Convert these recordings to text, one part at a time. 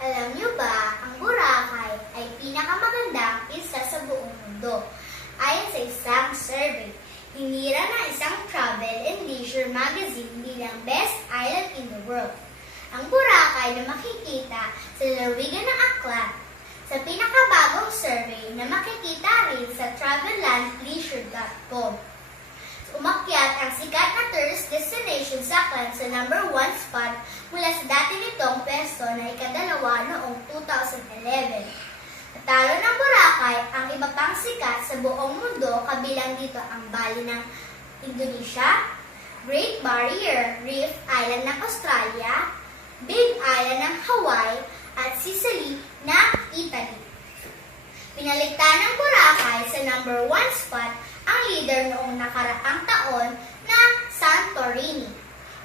Alam niyo ba, ang Boracay ay pinakamagandang isla sa buong mundo. Ayon sa isang survey, hinira ng isang travel and leisure magazine bilang Best Island in the World. Ang Boracay na makikita sa lalawigan ng Aklan. Sa pinakabagong survey na makikita rin sa travellandleisure.com. Umakyat ang sikat na tourist destination sa Aklan sa number 1 spot mula sa dati nitong pwesto na ikadalawa noong 2011. Natalo ng Boracay ang iba pang sikat sa buong mundo, kabilang dito ang Bali ng Indonesia, Great Barrier Reef Island ng Australia, Big Island ng Hawaii, at Sicily ng Italy. Pinaligtan ng Boracay sa number 1 spot ang leader noong nakaraang taon na Santorini,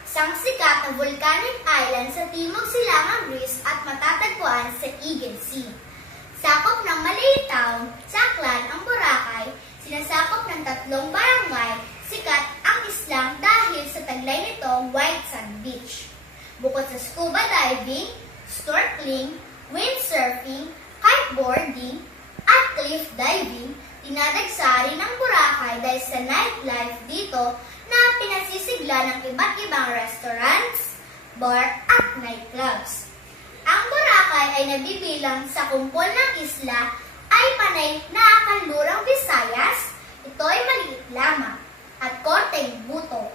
isang sikat na volcanic island sa timog silangang Greece at matatagpuan sa Aegean Sea. Sakop ng Malay Town, Aklan ang Boracay, sinasakop ng 3 barangay, sikat ang islang dahil sa taglay nitong White Sand Beach. Bukod sa scuba diving, snorkeling, windsurfing, kiteboarding, at cliff diving, dinadagsari ng Boracay dahil sa nightlife dito na pinasisigla ng iba't ibang restaurants, bar at nightclubs. Ang Boracay ay nabibilang sa kumpol ng isla ay panay na kanlurang Visayas, ito ay maliit lamang, at Korteng Buto.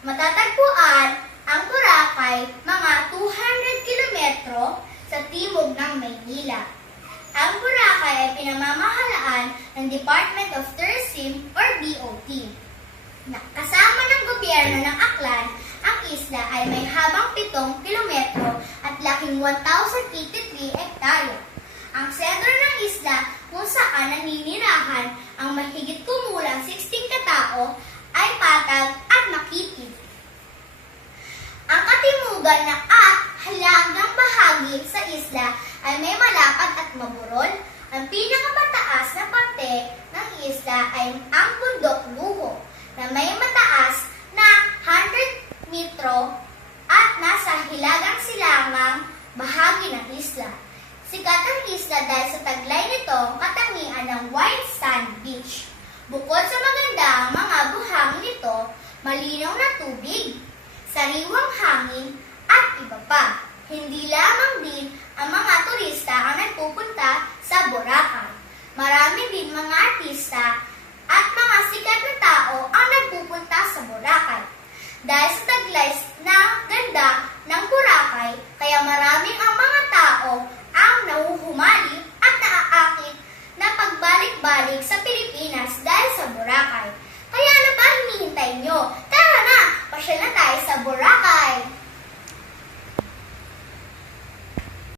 Matatagpuan ang Boracay mga 200 kilometro sa timog ng Maynila. Ang Boracay ay pinamamahalaan ng Department of Tourism or DOT. Kasama ng gobyerno ng Aklan, ang isla ay may habang 7 kilometro at laking 1,083 hektarya. Ang sentro ng isla kung saan naninirahan ang mahigit kumulang 16 katao ay patag at makitid. Ang katimugan na halagang bahagi sa isla ay may malapad at maburol. Ang pinakamataas na parte ng isla ay ang Bundok Luho na may mataas na 100 metro at nasa hilagang silangang bahagi ng isla. Sikat ang isla dahil sa taglay nitong katangian ng White Sand Beach. Bukod sa magandang mga buhangin nito, malinaw na tubig, sariwang hangin at iba pa. Hindi lamang din ang mga turista ang nagpupunta sa Boracay. Marami din mga artista at mga sikat na tao ang nagpupunta sa Boracay. Dahil sa taglay na ganda ng Boracay, kaya maraming ang mga tao ang nahuhumali at naaakit na pagbalik-balik sa Pilipinas dahil sa Boracay. Kaya ano ba hinihintay nyo? Tara na! Pasyal na tayo sa Boracay!